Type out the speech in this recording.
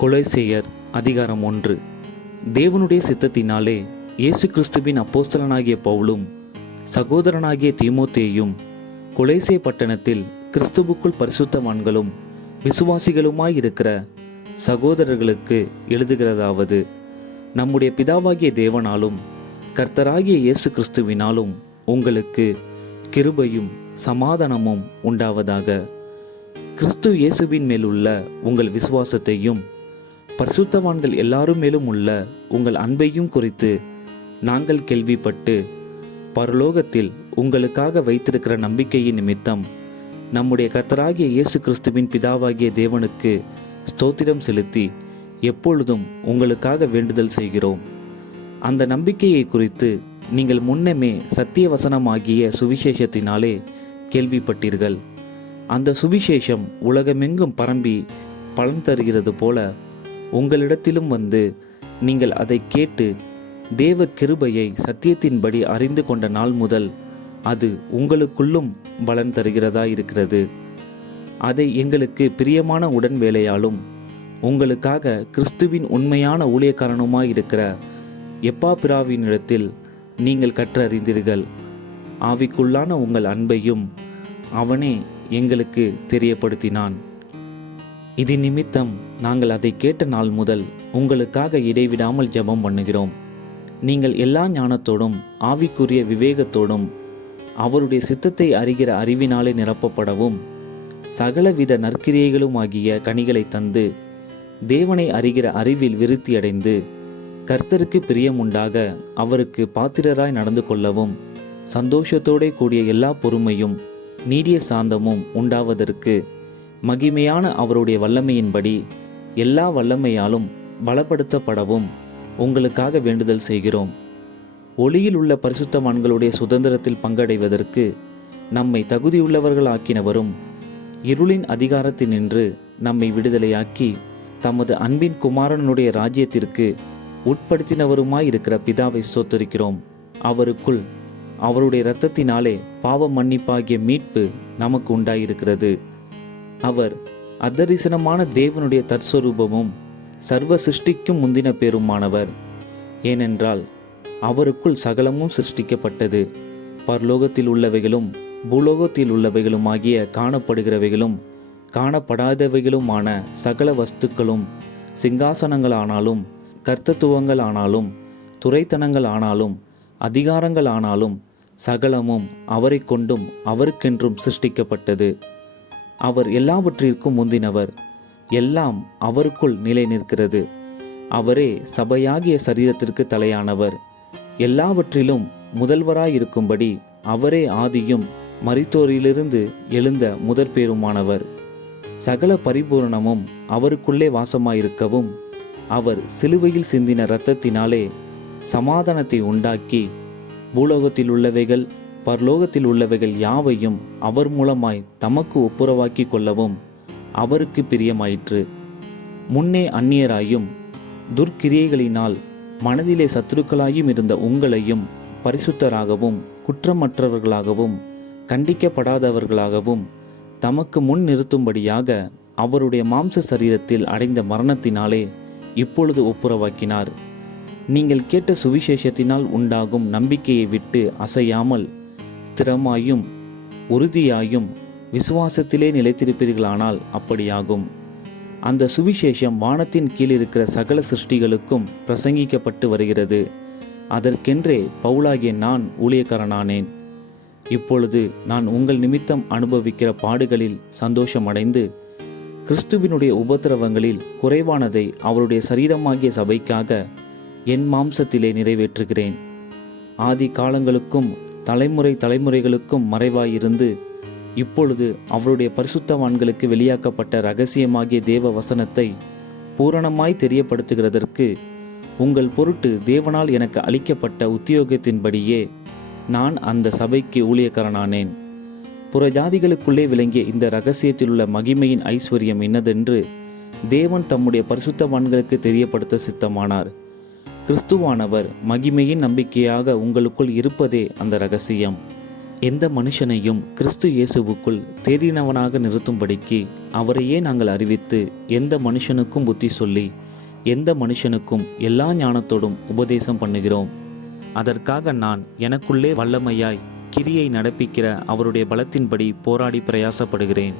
கொலோசையர் அதிகாரம் 1. தேவனுடைய சித்தத்தினாலே இயேசு கிறிஸ்துவின் அப்போஸ்தலனாகிய பவுலும் சகோதரனாகிய தீமோத்தேயும் கொலோசே பட்டணத்தில் கிறிஸ்துவுக்குள் பரிசுத்தவான்களும் விசுவாசிகளுமாயிருக்கிற சகோதரர்களுக்கு எழுதுகிறதாவது: நம்முடைய பிதாவாகிய தேவனாலும் கர்த்தராகிய இயேசு கிறிஸ்துவினாலும் உங்களுக்கு கிருபையும் சமாதானமும் உண்டாவதாக. கிறிஸ்து இயேசுவின் மேலுள்ள உங்கள் விசுவாசத்தையும் பரிசுத்தவான்கள் எல்லாரும் மேலும் உள்ள உங்கள் அன்பையும் குறித்து நாங்கள் கேள்விப்பட்டு பரலோகத்தில் உங்களுக்காக வைத்திருக்கிற நம்பிக்கையின் நிமித்தம் நம்முடைய கர்த்தராகிய இயேசு கிறிஸ்துவின் பிதாவாகிய தேவனுக்கு ஸ்தோத்திரம் செலுத்தி எப்பொழுதும் உங்களுக்காக வேண்டுதல் செய்கிறோம். அந்த நம்பிக்கையை குறித்து நீங்கள் முன்னமே சத்திய வசனமாகிய சுவிசேஷத்தினாலே கேள்விப்பட்டீர்கள். அந்த சுவிசேஷம் உலகமெங்கும் பரம்பி பலன் தருகிறது போல உங்களிடத்திலும் வந்து நீங்கள் அதை கேட்டு தேவ கிருபையை சத்தியத்தின்படி அறிந்து கொண்ட நாள் முதல் அது உங்களுக்குள்ளும் பலன் தருகிறதா இருக்கிறது. அதை எங்களுக்கு பிரியமான உடன் வேலையாலும் உங்களுக்காக கிறிஸ்துவின் உண்மையான ஊழியக்காரனுமாயிருக்கிற எப்பாப்பிராவினிடத்தில் நீங்கள் கற்றறிந்தீர்கள். ஆவிக்குள்ளான உங்கள் அன்பையும் அவனே எங்களுக்கு தெரியப்படுத்தினான். இது நிமித்தம் நாங்கள் அதை கேட்ட நாள் முதல் உங்களுக்காக இடைவிடாமல் ஜெபம் பண்ணுகிறோம். நீங்கள் எல்லா ஞானத்தோடும் ஆவிக்குரிய விவேகத்தோடும் அவருடைய சித்தத்தை அறிகிற அறிவினாலே நிரப்பப்படவும் சகலவித நற்கிரியைகளும் ஆகிய கனிகளை தந்து தேவனை அறிகிற அறிவில் விருத்தியடைந்து கர்த்தருக்கு பிரியமுண்டாக அவருக்கு பாத்திரராய் நடந்து கொள்ளவும் சந்தோஷத்தோடே கூடிய எல்லா பொறுமையும் நீடிய சாந்தமும் உண்டாவதற்கு மகிமையான அவருடைய வல்லமையின்படி எல்லா வல்லமையாலும் பலப்படுத்தப்படவும் உங்களுக்காக வேண்டுதல் செய்கிறோம். ஒளியில் உள்ள பரிசுத்தவான்களுடைய சுதந்திரத்தில் பங்கடைவதற்கு நம்மை தகுதியுள்ளவர்களாக்கினவரும் இருளின் அதிகாரத்தினின்று நம்மை விடுதலையாக்கி தமது அன்பின் குமாரனுடைய ராஜ்யத்திற்கு உட்படுத்தினவருமாயிருக்கிற பிதாவை ஸ்தோத்திரிக்கிறோம். அவருக்குள் அவருடைய இரத்தத்தினாலே பாவ மன்னிப்பாகிய மீட்பு நமக்கு உண்டாயிருக்கிறது. அவர் அதரிசனமான தேவனுடைய தற்ஸ்வரூபமும் சர்வ சிருஷ்டிக்கும் முந்தின பேருமானவர். ஏனென்றால் அவருக்குள் சகலமும் சிருஷ்டிக்கப்பட்டது, பரலோகத்தில் உள்ளவைகளும் பூலோகத்தில் உள்ளவைகளும் ஆகிய காணப்படுகிறவைகளும் காணப்படாதவைகளுமான சகல வஸ்துக்களும், சிங்காசனங்களானாலும் கர்த்தத்துவங்களானாலும் துரைத்தனங்கள் ஆனாலும் அதிகாரங்கள் ஆனாலும் சகலமும் அவரை கொண்டும் அவருக்கென்றும் சிருஷ்டிக்கப்பட்டது. அவர் எல்லாவற்றிற்கும் முந்தினவர். எல்லாம் அவருக்குள் நிலை நிற்கிறது. அவரே சபையாகிய சரீரத்திற்கு தலையானவர். எல்லாவற்றிலும் முதல்வராயிருக்கும்படி அவரே ஆதியும் மரித்தோரிலிருந்து எழுந்த முதற்பேருமானவர். சகல பரிபூரணமும் அவருக்குள்ளே வாசமாயிருக்கவும் அவர் சிலுவையில் சிந்தின இரத்தத்தினாலே சமாதானத்தை உண்டாக்கி பூலோகத்தில் உள்ளவைகள் பரலோகத்தில் உள்ளவைகள் யாவையும் அவர் மூலமாய் தமக்கு ஒப்புரவாக்கி கொள்ளவும் அவருக்கு பிரியமாயிற்று. முன்னே அந்நியராயும் துர்க்கிரியைகளினால் மனதிலே சத்துருக்களாயும் இருந்த உங்களையும் பரிசுத்தராகவும் குற்றமற்றவர்களாகவும் கண்டிக்கப்படாதவர்களாகவும் தமக்கு முன் நிறுத்தும்படியாக அவருடைய மாம்ச சரீரத்தில் அடைந்த மரணத்தினாலே இப்பொழுது ஒப்புரவாக்கினார். நீங்கள் கேட்ட சுவிசேஷத்தினால் உண்டாகும் நம்பிக்கையை விட்டு அசையாமல் ஸ்திரமாயும் உறுதியாயும் விசுவாசத்திலே நிலைத்திருப்பீர்களானால் அப்படியாகும். அந்த சுவிசேஷம் வானத்தின் கீழ் இருக்கிற சகல சிருஷ்டிகளுக்கும் பிரசங்கிக்கப்பட்டு வருகிறது. அதற்கென்றே பவுலாகிய நான் ஊழியக்காரனானேன். இப்பொழுது நான் உங்கள் நிமித்தம் அனுபவிக்கிற பாடுகளில் சந்தோஷமடைந்து கிறிஸ்துவினுடைய உபத்திரவங்களில் குறைவானதை அவருடைய சரீரமாகிய சபைக்காக என் மாம்சத்திலே நிறைவேற்றுகிறேன். ஆதி காலங்களுக்கும் தலைமுறைகளுக்கும் மறைவாயிருந்து இப்பொழுது அவருடைய பரிசுத்தவான்களுக்கு வெளியாக்கப்பட்ட இரகசியமாகிய தேவ வசனத்தை பூரணமாய் தெரியப்படுத்துகிறதற்கு உங்கள் பொருட்டு தேவனால் எனக்கு அளிக்கப்பட்ட உத்தியோகத்தின்படியே நான் அந்த சபைக்கு ஊழியக்காரனானேன். புறஜாதிகளுக்குள்ளே விளங்கிய இந்த இரகசியத்திலுள்ள மகிமையின் ஐஸ்வர்யம் இன்னதென்று தேவன் தம்முடைய பரிசுத்தவான்களுக்கு தெரியப்படுத்த சித்தமானார். கிறிஸ்துவானவர் மகிமையின் நம்பிக்கையாக உங்களுக்குள் இருப்பதே அந்த இரகசியம். எந்த மனுஷனையும் கிறிஸ்து இயேசுவுக்குள் தேறினவனாக நிறுத்தும்படிக்கு அவரையே நாங்கள் அறிவித்து எந்த மனுஷனுக்கும் புத்தி சொல்லி எந்த மனுஷனுக்கும் எல்லா ஞானத்தோடும் உபதேசம் பண்ணுகிறோம். அதற்காக நான் எனக்குள்ளே வல்லமையாய் கிரியை நடப்பிக்கிற அவருடைய பலத்தின்படி போராடி பிரயாசப்படுகிறேன்.